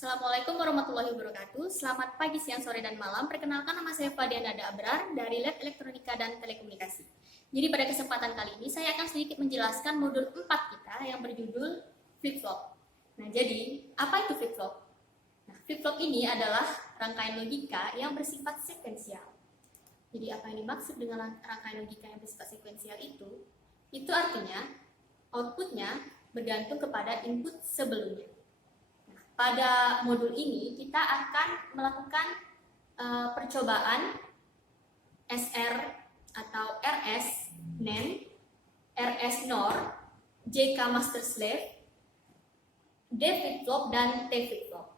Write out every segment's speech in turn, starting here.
Assalamualaikum warahmatullahi wabarakatuh. Selamat pagi, siang, sore, dan malam. Perkenalkan, nama saya Fadiana Abrar dari Lab Elektronika dan Telekomunikasi. Jadi pada kesempatan kali ini saya akan sedikit menjelaskan modul 4 kita yang berjudul flip-flop. Nah, jadi apa itu flip-flop? Nah, flip-flop ini adalah rangkaian logika yang bersifat sekuensial. Jadi apa yang dimaksud dengan rangkaian logika yang bersifat sekuensial itu? Itu artinya outputnya bergantung kepada input sebelumnya. Pada modul ini kita akan melakukan percobaan SR atau RS NAND, RS NOR, JK Master Slave, D flip-flop dan T flip-flop.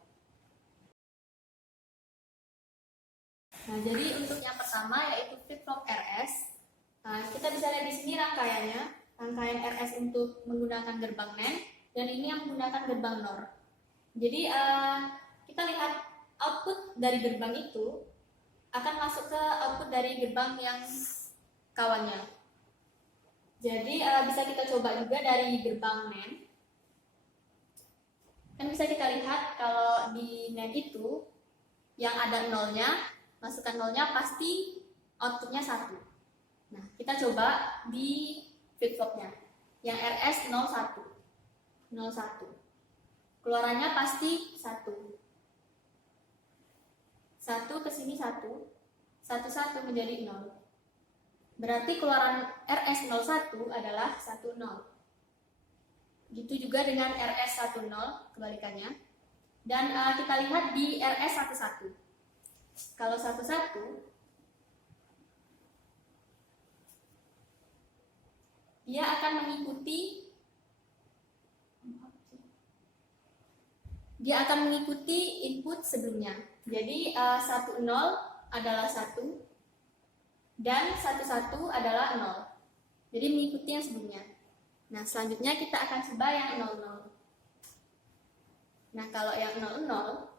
Nah, jadi untuk yang pertama yaitu flip-flop RS. Kita bisa lihat di sini rangkaiannya, rangkaian RS untuk menggunakan gerbang NAND dan ini yang menggunakan gerbang NOR. Jadi kita lihat output dari gerbang itu akan masuk ke output dari gerbang yang kawannya. Jadi bisa kita coba juga dari gerbang NAND. Kan bisa kita lihat kalau di NAND itu yang ada nolnya, masukkan nolnya pasti outputnya 1. Nah, kita coba di flip-flopnya yang RS 01. Keluarannya pasti 1 ke sini 1 menjadi 0. Berarti keluaran RS01 adalah 10. Gitu juga dengan RS10 kebalikannya. Dan kita lihat di RS11. Kalau 11 dia akan mengikuti input sebelumnya. Jadi 10 adalah 1 dan 11 adalah 0. Jadi mengikuti yang sebelumnya. Nah, selanjutnya kita akan coba yang 00. Nah, kalau yang 00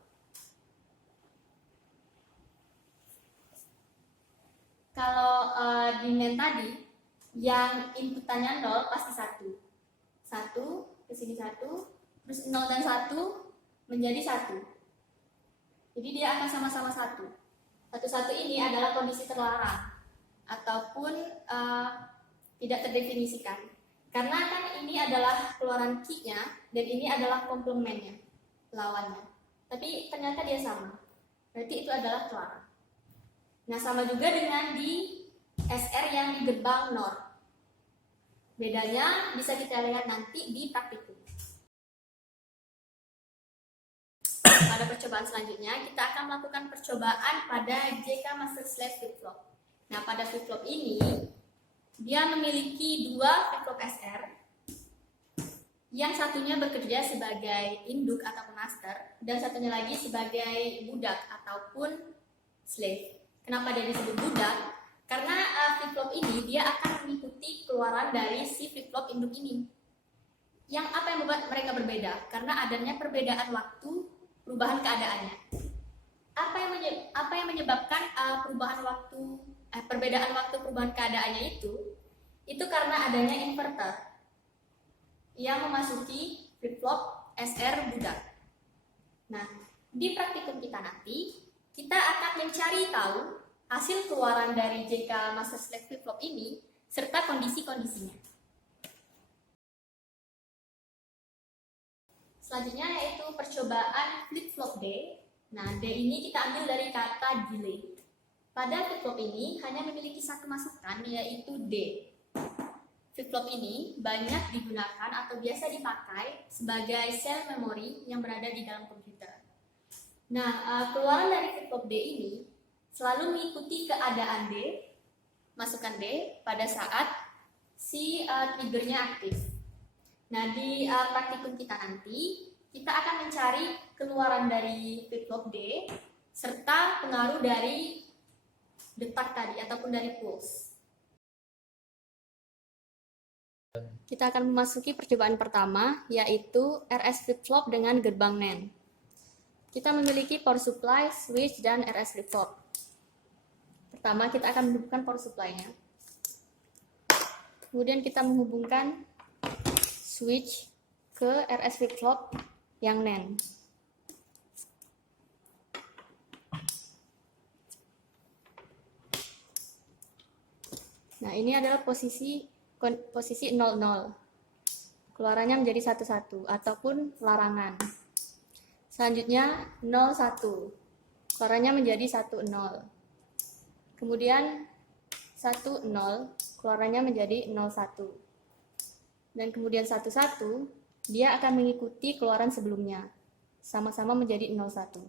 kalau di NAND tadi yang inputannya 0 pasti 1 ke sini 1, terus 0 dan 1 menjadi 1. Jadi dia akan sama-sama 1. 1 ini adalah kondisi terlarang ataupun tidak terdefinisikan. Karena kan ini adalah keluaran key-nya dan ini adalah komplemennya, lawannya. Tapi ternyata dia sama. Berarti itu adalah terlarang. Nah, sama juga dengan di SR yang di gerbang NOR. Bedanya bisa kita lihat nanti di praktikum. Pada percobaan selanjutnya, kita akan melakukan percobaan pada JK Master Slave flip-flop. Nah, pada flip-flop ini, dia memiliki 2 flip-flop SR. Yang satunya bekerja sebagai induk ataupun master, dan satunya lagi sebagai budak ataupun slave. Kenapa dia disebut budak? Karena flip-flop ini, dia akan mengikuti keluaran dari si flip-flop induk ini. Yang apa yang membuat mereka berbeda? Karena adanya perbedaan waktu, perubahan keadaannya. Apa yang menyebabkan perbedaan waktu perubahan keadaannya itu karena adanya inverter yang memasuki flip-flop SR budak. Nah, di praktikum kita nanti kita akan mencari tahu hasil keluaran dari JK Master Slave flip-flop ini serta kondisi-kondisinya. Selanjutnya yaitu percobaan flip-flop D. Nah, D ini kita ambil dari kata delay. Pada flip-flop ini hanya memiliki satu masukan, yaitu D. Flip-flop ini banyak digunakan atau biasa dipakai sebagai sel memori yang berada di dalam komputer. Nah, keluaran dari flip-flop D ini selalu mengikuti keadaan D, masukan D, pada saat si triggernya aktif. Nah, di praktikum kita nanti, kita akan mencari keluaran dari flip-flop D serta pengaruh dari detak tadi ataupun dari pulse. Kita akan memasuki percobaan pertama, yaitu RS flip-flop dengan gerbang NAND. Kita memiliki power supply, switch, dan RS flip-flop. Pertama, kita akan menghubungkan power supply-nya. Kemudian kita menghubungkan switch ke RS flip-flop yang NAND. Nah, ini adalah posisi 00. Keluarannya menjadi 11 ataupun larangan. Selanjutnya 01. Keluarannya menjadi 10. Kemudian 10, keluarannya menjadi 01. Dan kemudian 11, dia akan mengikuti keluaran sebelumnya. Sama-sama menjadi 01.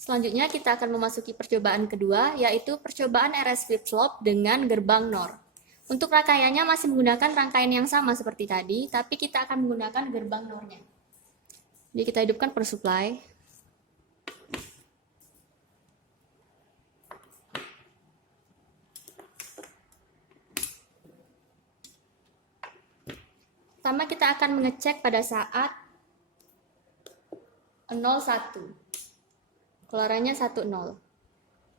Selanjutnya kita akan memasuki percobaan kedua, yaitu percobaan RS flip-flop dengan gerbang NOR. Untuk rangkaiannya masih menggunakan rangkaian yang sama seperti tadi, tapi kita akan menggunakan gerbang NOR-nya. Jadi kita hidupkan power supply. Pertama kita akan mengecek pada saat 01. Keluarannya 10.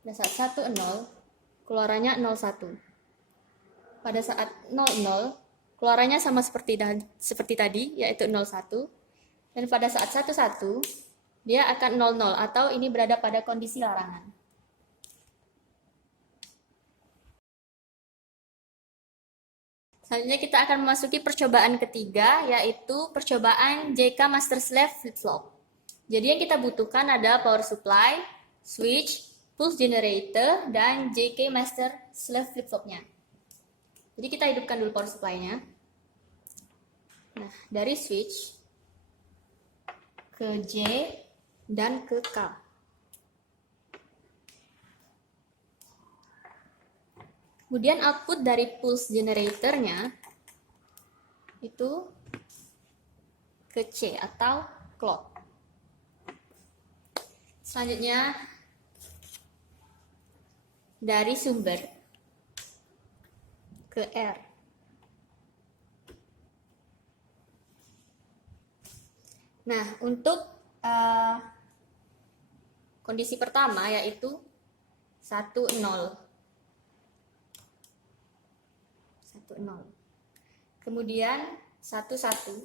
Pada saat 10, keluarannya 01. Pada saat 00, keluarannya sama seperti tadi, yaitu 01. Dan pada saat 11, dia akan 00 atau ini berada pada kondisi larangan. Selanjutnya kita akan memasuki percobaan ketiga, yaitu percobaan JK Master Slave Flip-Flop. Jadi yang kita butuhkan ada power supply, switch, pulse generator, dan JK Master Slave Flip-Flopnya. Jadi kita hidupkan dulu power supply-nya. Nah, dari switch ke J dan ke K. Kemudian output dari pulse generatornya itu ke C atau clock. Selanjutnya dari sumber ke R. Nah, untuk kondisi pertama yaitu 10. Kemudian 11,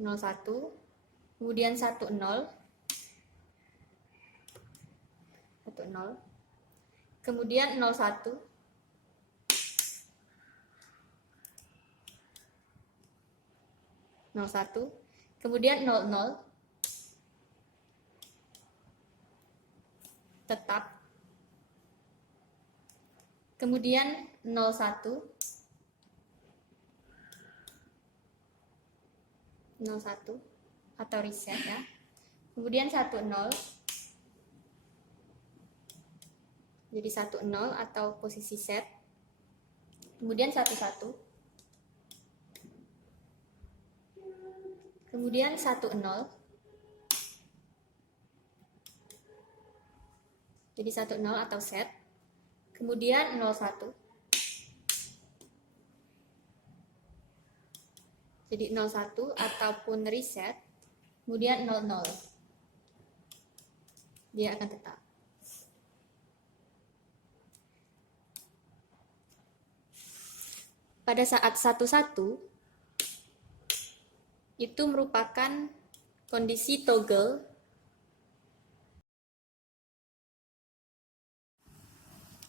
01, kemudian 10, kemudian 01, kemudian 00, tetap, kemudian 01, 01 atau reset ya, kemudian 10, jadi 10 atau posisi set, kemudian 11, kemudian 10, jadi 10 atau set, kemudian 01, jadi 01 ataupun reset, kemudian 00, dia akan tetap. Pada saat 11 itu merupakan kondisi toggle.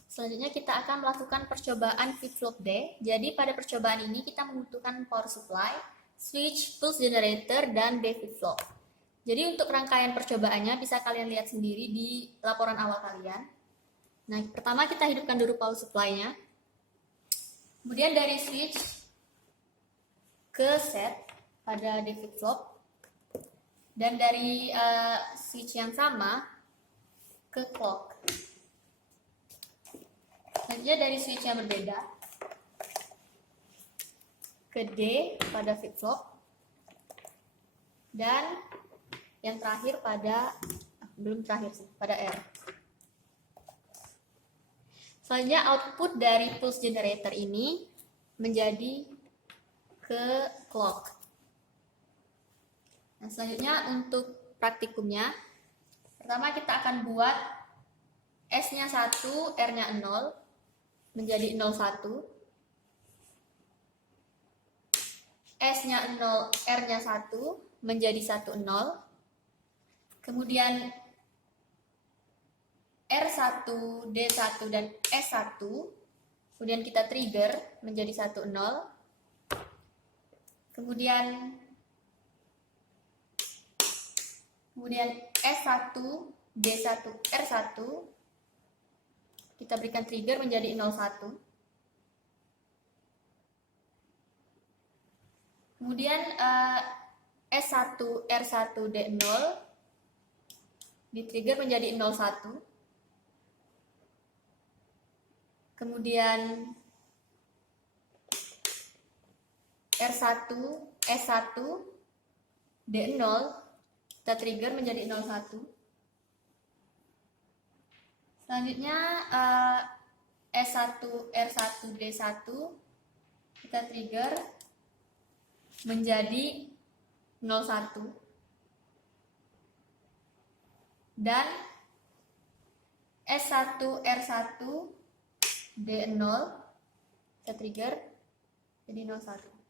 Selanjutnya kita akan melakukan percobaan flip-flop D. Jadi pada percobaan ini kita membutuhkan power supply, switch, pulse generator, dan D flip-flop. Jadi untuk rangkaian percobaannya bisa kalian lihat sendiri di laporan awal kalian. Nah, pertama kita hidupkan dulu power supply-nya. Kemudian dari switch ke set pada D flip-flop. Dan dari switch yang sama ke clock. Selanjutnya dari switch yang berbeda ke D pada flip-flop. Dan yang terakhir pada, pada R. Selanjutnya output dari pulse generator ini menjadi ke clock. Nah, selanjutnya untuk praktikumnya, pertama kita akan buat S-nya 1, R-nya 0 menjadi 01. S-nya 0, R-nya 1 menjadi 10. Kemudian R1, D1, dan S1. Kemudian kita trigger menjadi 1, 0. Kemudian S1, D1, R1. Kita berikan trigger menjadi 01. Kemudian S1, R1, D0 di-trigger menjadi 01. Kemudian R1, S1, D0 kita trigger menjadi 01. Selanjutnya S1, R1, D1 kita trigger menjadi 01. Dan S1, R1, D0 kita trigger jadi 01.